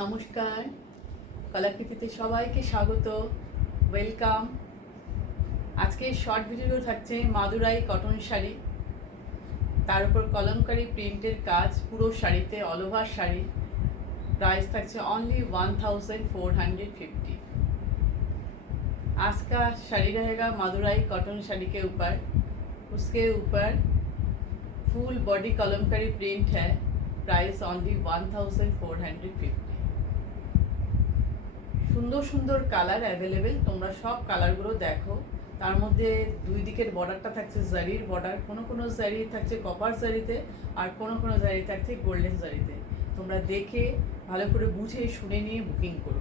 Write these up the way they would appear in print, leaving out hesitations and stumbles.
নমস্কার, কলাকৃতিতে সবাইকে স্বাগত, ওয়েলকাম। আজকে শর্ট ভিডিও থাকছে মাদুরাই কটন শাড়ি, তার উপর কলমকারি প্রিন্টের কাজ, পুরো শাড়িতে অল ওভার শাড়ি। प्राइस থাকছে অনলি 1450। आज का शाड़ी रहेगा मादुराई कॉटन शाड़ी के ऊपर, उसके ऊपर फुल बॉडी कलमकारी प्रिंट है। Price only 1450। সুন্দর সুন্দর কালার অ্যাভেলেবেল, তোমরা সব কালারগুলো দেখো। তার মধ্যে দুই দিকের বর্ডারটা থাকছে জারির বর্ডার, কোনো কোনো জারি থাকছে কপার জারিতে, আর কোনো কোনো জারি থাকছে গোল্ডেন জারিতে। তোমরা দেখে ভালো করে বুঝে শুনে নিয়ে বুকিং করো।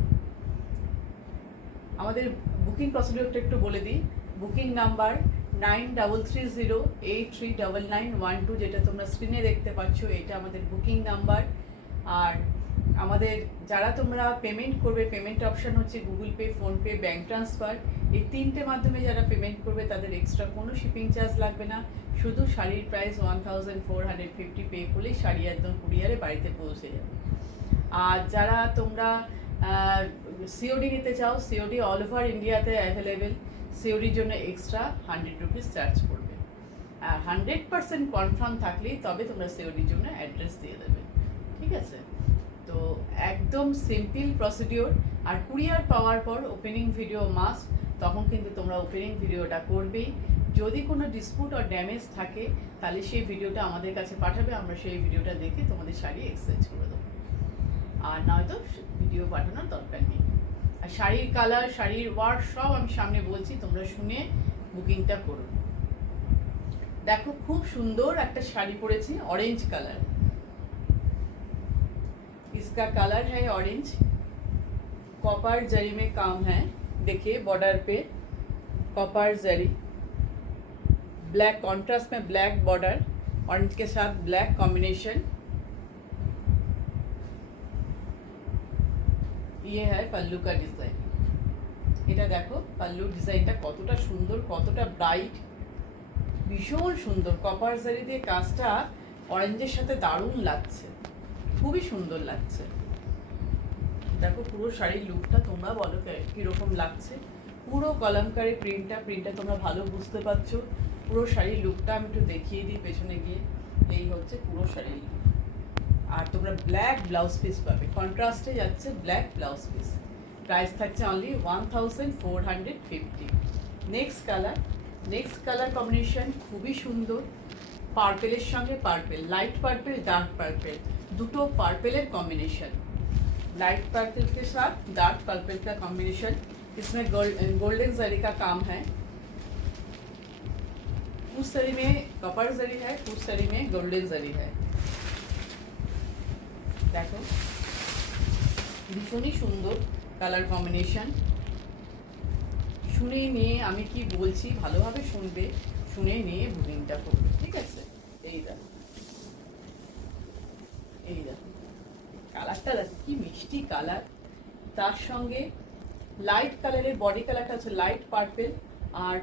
আমাদের বুকিং প্রসিডিওরটা একটু বলে দিই। বুকিং নাম্বার 9330839912, যেটা তোমরা স্ক্রিনে দেখতে পাচ্ছ, এটা আমাদের বুকিং নাম্বার। আর আমাদের যারা তোমরা পেমেন্ট করবে, পেমেন্ট অপশান হচ্ছে Google pay, PhonePe, bank transfer. এই তিনটে মাধ্যমে যারা পেমেন্ট করবে তাদের এক্সট্রা কোনো শিপিং চার্জ লাগবে না। শুধু শাড়ির প্রাইস 1450 পে করলেই শাড়ি একদম কুরিয়ারে বাড়িতে পৌঁছে যাবে। আর যারা তোমরা সিওডি নিতে চাও, সিওডি অল ওভার ইন্ডিয়াতে অ্যাভেলেবেল। সিওডির জন্য এক্সট্রা 100 রুপিস চার্জ করবে। আর 100% কনফার্ম থাকলেই তবে তোমরা সিওডির জন্য অ্যাড্রেস দিয়ে দেবে, ঠিক আছে? তো একদম সিম্পল প্রসিডিওর। আর কুরিয়ার পাওয়ার পর ওপেনিং ভিডিও মাস্ট, তখন কিন্তু তোমরা ওপেনিং ভিডিওটা করবেই। যদি কোনো ডিসপুট আর ড্যামেজ থাকে তাহলে সেই ভিডিওটা আমাদের কাছে পাঠাবে, আমরা সেই ভিডিওটা দেখে তোমাদের শাড়ি এক্সচেঞ্জ করে দেবো। আর নয়তো ভিডিও পাঠানোর দরকার নেই। আর শাড়ির কালার, শাড়ির ওয়ার্ক সব আমি সামনে বলছি, তোমরা শুনে বুকিংটা করো। দেখো খুব সুন্দর একটা শাড়ি পরেছি, অরেঞ্জ কালার। इसका कलर है ऑरेंज, कॉपर जरी में काम है। देखिए बॉर्डर पे कॉपर जरी, ब्लैक कॉन्ट्रास्ट में ब्लैक बॉर्डर, ऑरेंज के साथ ब्लैक कॉम्बिनेशन। ये है पल्लू का डिज़ाइन। এটা দেখো পল্লু ডিজাইনটা কতটা সুন্দর, কতটা ব্রাইট, ভীষণ সুন্দর। কপার জারি দিয়ে কাজটা অরেঞ্জের সাথে দারুণ লাগছে, খুবই সুন্দর লাগছে। দেখো পুরো শাড়ির লুকটা তোমরা বলো কীরকম লাগছে। পুরো কলমকারি প্রিন্টটা তোমরা ভালো বুঝতে পারছো। পুরো শাড়ির লুকটা আমি একটু দেখিয়ে দিই পেছনে গিয়ে। এই হচ্ছে পুরো শাড়ির লুক। আর তোমরা ব্ল্যাক ব্লাউজ পিস পাবে, কন্ট্রাস্টে যাচ্ছে ব্ল্যাক ব্লাউজ পিস। প্রাইস থাকছে অনলি 1450। নেক্সট কালার কম্বিনেশন খুবই সুন্দর। পার্পেলের সঙ্গে purple, light purple dark purple, দুটো पार्पलेर कॉम्बिनेशन। लाइट पर्पल के साथ डार्क पर्पल का कॉम्बिनेशन। इसमें गोल्डन जरी का काम है। कुछ जरी में कॉपर जरी है, कुछ जरी में गोल्डन जरी है। देखो भीषणই সুন্দর কালার কম্বিনেশন। শুনে নিয়ে আমি কি বলছি ভালোভাবে শুনবে, শুনে নিয়ে বুকিংটা করবে, ঠিক আছে? এই দেখো, এই দেখো কালারটা দেখো কি মিষ্টি কালার। তার সঙ্গে লাইট কালারের বডি কালারটা হচ্ছে লাইট পার্পেল, আর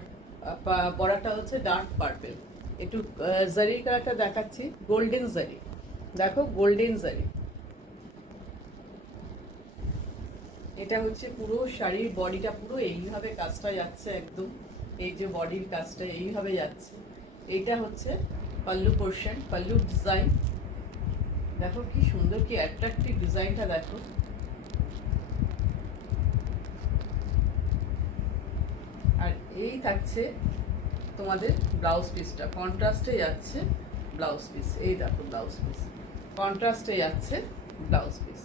বড়াটা হচ্ছে ডার্ক পার্পেল। একটু জারি কালারটা দেখাচ্ছি, গোল্ডেন জারি। দেখো গোল্ডেন জারি। এটা হচ্ছে পুরো শাড়ির বডিটা, পুরো এইভাবে কাজটা যাচ্ছে একদম। এই যে বডির কাজটা এইভাবে যাচ্ছে। এইটা হচ্ছে পল্লু পোর্শন, পল্লু ডিজাইন। দেখো কি সুন্দর, কি অ্যাট্রাকটিভ ডিজাইনটা দেখো। আর এই থাকছে তোমাদের ব্লাউজ পিসটা, কন্ট্রাস্টে যাচ্ছে ব্লাউজ পিস। এই দেখো ব্লাউজ পিস কন্ট্রাস্টে যাচ্ছে ব্লাউজ পিস।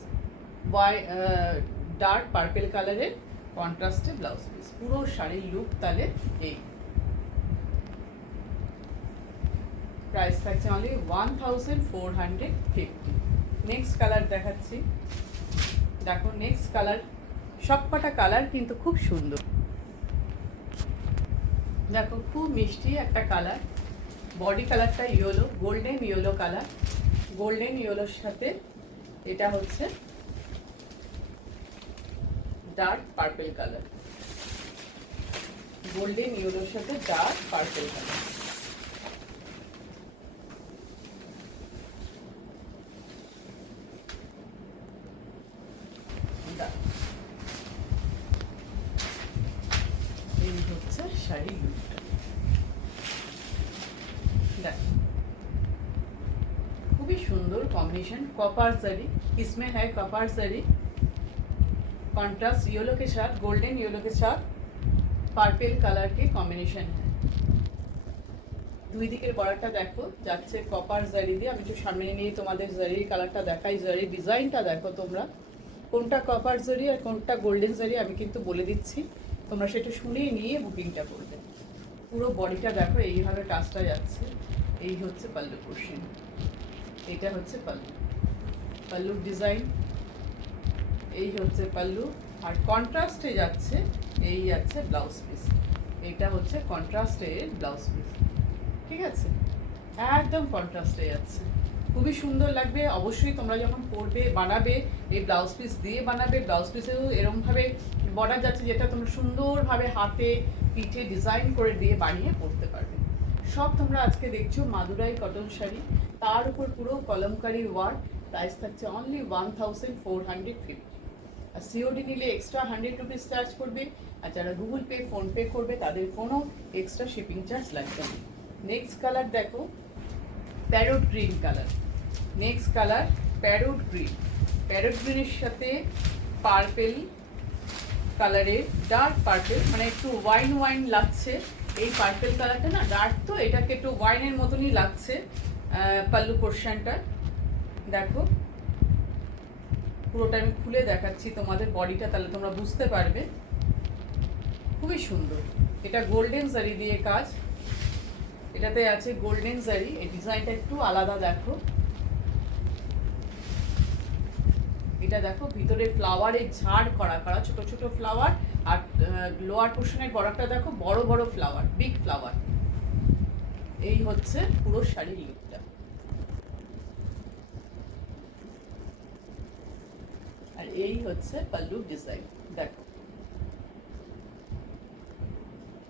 ডার্ক পার্পেল কালারের কন্ট্রাস্টে ব্লাউজ পিস। পুরো শাড়ির লুক তাহলে এই। প্রাইস থাকছে অনলি 1450। নেক্সট কালার দেখাচ্ছি। দেখো নেক্সট কালার, সবকটা কালার কিন্তু খুব সুন্দর। দেখো খুব মিষ্টি একটা কালার। বডি কালারটা yellow, golden yellow colour. Golden ইয়েলোর সাথে এটা হচ্ছে ডার্ক পার্পেল কালার। গোল্ডেন ইয়েলোর সাথে ডার্ক পার্পেল কালার। देखो खूब ही सुंदर कॉम्बिनेशन, कॉपर जरी, इसमें है कॉपर जरी, कॉन्ट्रास्ट येलो के साथ, गोल्डन येलो के साथ पार्पल कलर के कॉम्बिनेशन है। দুই দিকের বর্ডারটা দেখো যাচ্ছে কপার জারি দিয়ে। আমি একটু সামনে নিয়ে তোমাদের জারির কালারটা দেখাই, জারির ডিজাইনটা দেখো তোমরা, কোনটা কপার জারি আর কোনটা গোল্ডেন জারি আমি কিন্তু বলে দিচ্ছি, তোমরা সেটা শুনেই নিয়ে বুকিংটা করবে। পুরো বডিটা দেখো এইভাবে কাজটা যাচ্ছে। এই হচ্ছে পাল্লু পোর্শন, এটা হচ্ছে পাল্লু, পাল্লুর ডিজাইন, এই হচ্ছে পাল্লু। আর কন্ট্রাস্টে যাচ্ছে, এই যাচ্ছে ব্লাউজ পিস, এটা হচ্ছে কন্ট্রাস্টের ব্লাউজ পিস, ঠিক আছে, একদম কন্ট্রাস্টে যাচ্ছে, খুবই সুন্দর লাগবে। অবশ্যই তোমরা যখন পরবে বানাবে এই ব্লাউজ পিস দিয়ে বানাবে, ব্লাউজ পিসেও এরকমভাবে বর্ডার যাচ্ছে যেটা তোমরা সুন্দরভাবে হাতে পিঠে ডিজাইন করে দিয়ে বানিয়ে পরতে পারবে। সব তোমরা আজকে দেখছো মাদুরাই কটন শাড়ি, তার উপর পুরো কলমকারি ওয়ার্ক, প্রাইস থাকছে অনলি 1450। আর সিওডি নিলে এক্সট্রা 100 রুপিস চার্জ করবে, আর যারা গুগল পে ফোনপে করবে তাদের কোনো এক্সট্রা শিপিং চার্জ লাগবে না। নেক্সট কালার দেখো parrot green colour, next colour parrot green, parrot গ্রিনের সাথে পার্পেল কালারের ডার্ক পার্পেল, মানে একটু ওয়াইন ওয়াইন লাগছে এই পার্পেল কালারটা, না ডার্ক তো এটাকে একটু ওয়াইনের মতনই লাগছে। পাল্লু পোর্শনটা দেখো, পুরোটা আমি খুলে দেখাচ্ছি তোমাদের বডিটা, তাহলে তোমরা বুঝতে পারবে। খুবই সুন্দর, এটা গোল্ডেন জারি দিয়ে কাজ, এটাতে আছে গোল্ডেন জারি, এই ডিজাইনটা একটু আলাদা দেখো। এটা দেখো ভিতরে ফ্লাওয়ারের ঝাড় করা করা ছোট ছোট ফ্লাওয়ার, আর লোয়ার পোর্শনের বর্ডারটা দেখো বড় বড় ফ্লাওয়ার, বিগ ফ্লাওয়ার। এই হচ্ছে পুরো শাড়ির লুকটা। আর এই হচ্ছে পাল্লুর ডিজাইন দেখো,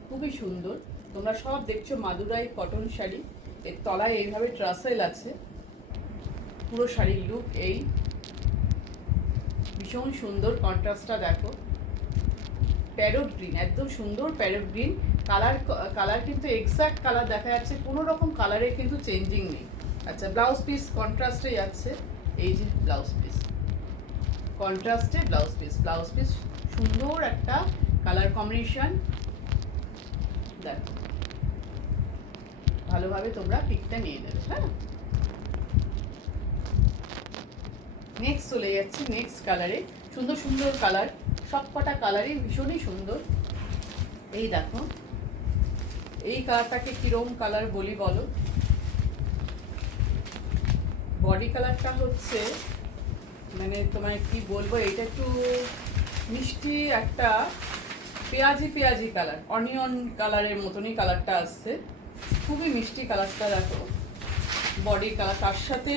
খুবই সুন্দর। তোমরা সব দেখছো মাদুরাই কটন শাড়ি, এর তলায় এইভাবে ট্রাসেল আছে, পুরো শাড়ির লুক এই, ভীষণ সুন্দর। কন্ট্রাস্টটা দেখো প্যারোট গ্রিন, একদম সুন্দর প্যারোট গ্রিন কালার, কালার কিন্তু এক্সাক্ট কালার দেখা যাচ্ছে, কোনো রকম কালারের কিন্তু চেঞ্জিং নেই। আচ্ছা ব্লাউজ পিস কন্ট্রাস্টে যাচ্ছে, এই যে ব্লাউজ পিস কন্ট্রাস্টে ব্লাউজ পিস, ব্লাউজ পিস সুন্দর একটা কালার কম্বিনেশন দেখো, ভালোভাবে তোমরা পিকটা নিয়ে নেবে। হ্যাঁ, নেক্সট চলে যাচ্ছে নেক্সট কালারে, সুন্দর সুন্দর কালার, সব কটা কালারই ভীষণই সুন্দর। এই দেখো এই কালারটাকে কিরম কালার বলি বলো, বডি কালারটা হচ্ছে মানে তোমায় কি বলবো, এটা একটু মিষ্টি একটা পেঁয়াজি পেঁয়াজি কালার, অনিয়ন কালারের মতনই কালারটা আসছে, খুবই মিষ্টি কালারটা দেখো বডির কালার, তার সাথে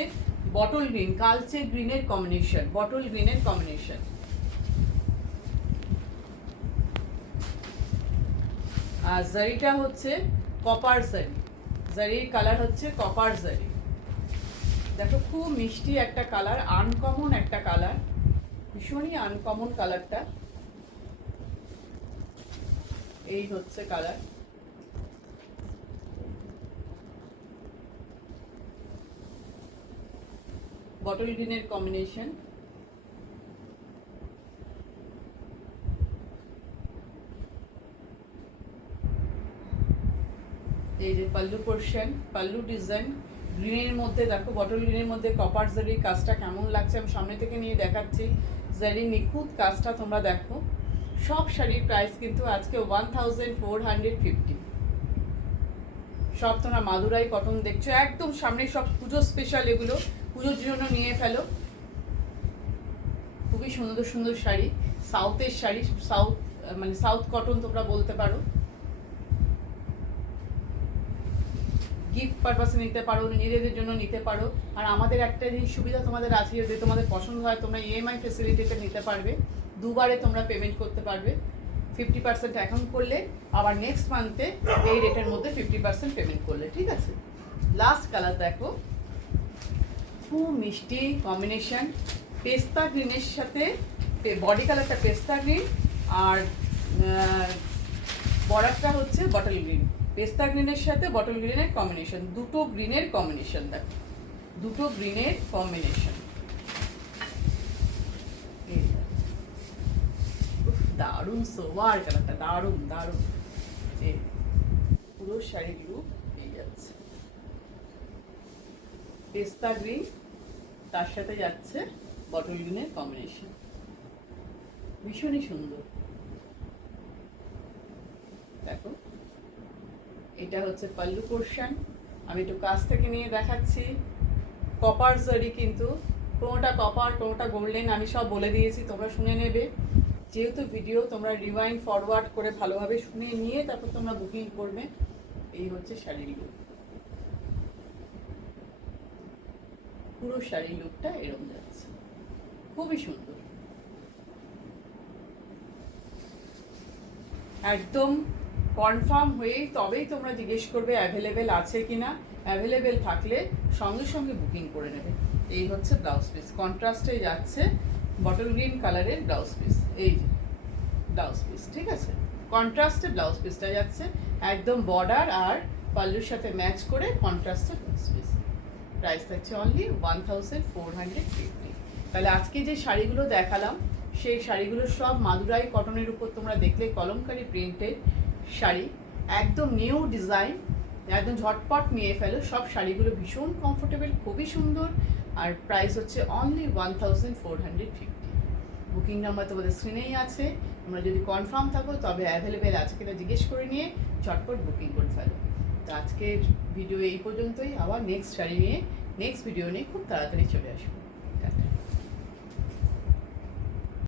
বটল গ্রিন, কালচে গ্রিনের কম্বিনেশন, বটল গ্রিনের কম্বিনেশন। আর জারিটা হচ্ছে কপার জারি, জারির কালার হচ্ছে কপার জারি দেখো, খুব মিষ্টি একটা কালার, আনকমন একটা কালার, ভীষণই আনকমন কালারটা। এই হচ্ছে কালার, বটল গ্রিনের কম্বিনেশন। এই যে পাল্লু পোর্শন, পাল্লু ডিজাইন গ্রিনের মধ্যে দেখো, বটল গ্রিনের মধ্যে কপার জারির কাজটা কেমন লাগছে আমি সামনে থেকে নিয়ে দেখাচ্ছি। জারির নিখুঁত কাজটা তোমরা দেখো। সব শাড়ির প্রাইস কিন্তু আজকে 1450। সব তোমরা মাদুরাই কটন দেখছো, একদম সামনে সব পুজো স্পেশাল, এগুলো পুজোর জন্য নিয়ে ফেলো। খুবই সুন্দর সুন্দর শাড়ি, সাউথের শাড়ি, সাউথ মানে সাউথ কটন তোমরা বলতে পারো, গিফট পারপাসে নিতে পারো, নিজেদের জন্য নিতে পারো। আর আমাদের একটা জিনিস সুবিধা তোমাদের আছে, যদি তোমাদের পছন্দ হয় তোমরা ইএমআই ফেসিলিটিতে নিতে পারবে, দুবারে তোমরা পেমেন্ট করতে পারবে, 50% অ্যাকাউন্ট করলে, আবার নেক্সট মান্থে এই রেটের মধ্যে 50% পেমেন্ট করলে, ঠিক আছে। লাস্ট কালার দেখো, খুব মিষ্টি কম্বিনেশন, পেস্তা গ্রিনের সাথে বডি কালারটা পেস্তা গ্রিন, আর বর্ডারটা হচ্ছে বটল গ্রিন, পেস্তা গ্রিনের সাথে বটল গ্রিনের কম্বিনেশন, দুটো গ্রিনের কম্বিনেশন। দেখো দুটো গ্রিনের কম্বিনেশন, দারুণ সোবার কালারটা, দারুণ দারুণ। পুরো শাড়িগুলো পেয়ে যাচ্ছে পেস্তা গ্রিন, তার সাথে যাচ্ছে বটল গ্রিনের কম্বিনেশন, ভীষণই সুন্দর। দেখো এটা হচ্ছে পাল্লু পোর্শন, আমি একটু কাছ থেকে নিয়ে দেখাচ্ছি। কপার জারি, কিন্তু কোনোটা কপার কোনোটা গোল্ডেন, আমি সব বলে দিয়েছি, তোমরা শুনে নেবে। যেহেতু ভিডিও তোমরা রিওয়াইন্ড ফরওয়ার্ড করে ভালোভাবে শুনে নিয়ে তারপর তোমরা বুকিং করবে। এই হচ্ছে শাড়িগুলো, পুরো শাড়ি লুকটা এরকম যাচ্ছে, খুবই সুন্দর। একদম কনফার্ম হয়েই তবেই তোমরা জিজ্ঞেস করবে অ্যাভেলেবেল আছে কিনা। অ্যাভেলেবেল থাকলে সঙ্গে সঙ্গে বুকিং করে নেবে। এই হচ্ছে ব্লাউজ পিস, কন্ট্রাস্টে যাচ্ছে বটল গ্রিন কালারের ব্লাউজ পিস। এই যে ব্লাউজ পিস, ঠিক আছে, কন্ট্রাস্টে ব্লাউজ পিসটা যাচ্ছে, একদম বর্ডার আর পাল্লুর সাথে ম্যাচ করে কন্ট্রাস্টে ব্লাউজ পিস। প্রাইস থাকছে অনলি 1450। তাহলে আজকে যে শাড়িগুলো দেখালাম সেই শাড়িগুলো সব মাদুরাই কটনের উপর তোমরা দেখলে কলমকারি প্রিন্টেড শাড়ি, একদম নিউ ডিজাইন, একদম ঝটপট নিয়ে ফেলো। সব শাড়িগুলো ভীষণ কমফোর্টেবল, খুবই সুন্দর, আর প্রাইস হচ্ছে অনলি 1450। বুকিং নাম্বার তোমাদের স্ক্রিনেই আছে, তোমরা যদি কনফার্ম থাকো তবে অ্যাভেলেবেল আছে কিনা জিজ্ঞেস করে নিয়ে ঝটপট বুকিং করে ফেলো। তো আজকের ভিডিও এই পর্যন্তই, আবার নেক্সট শাড়ি নিয়ে নেক্সট ভিডিও নিয়ে খুব তাড়াতাড়ি চলে আসবো।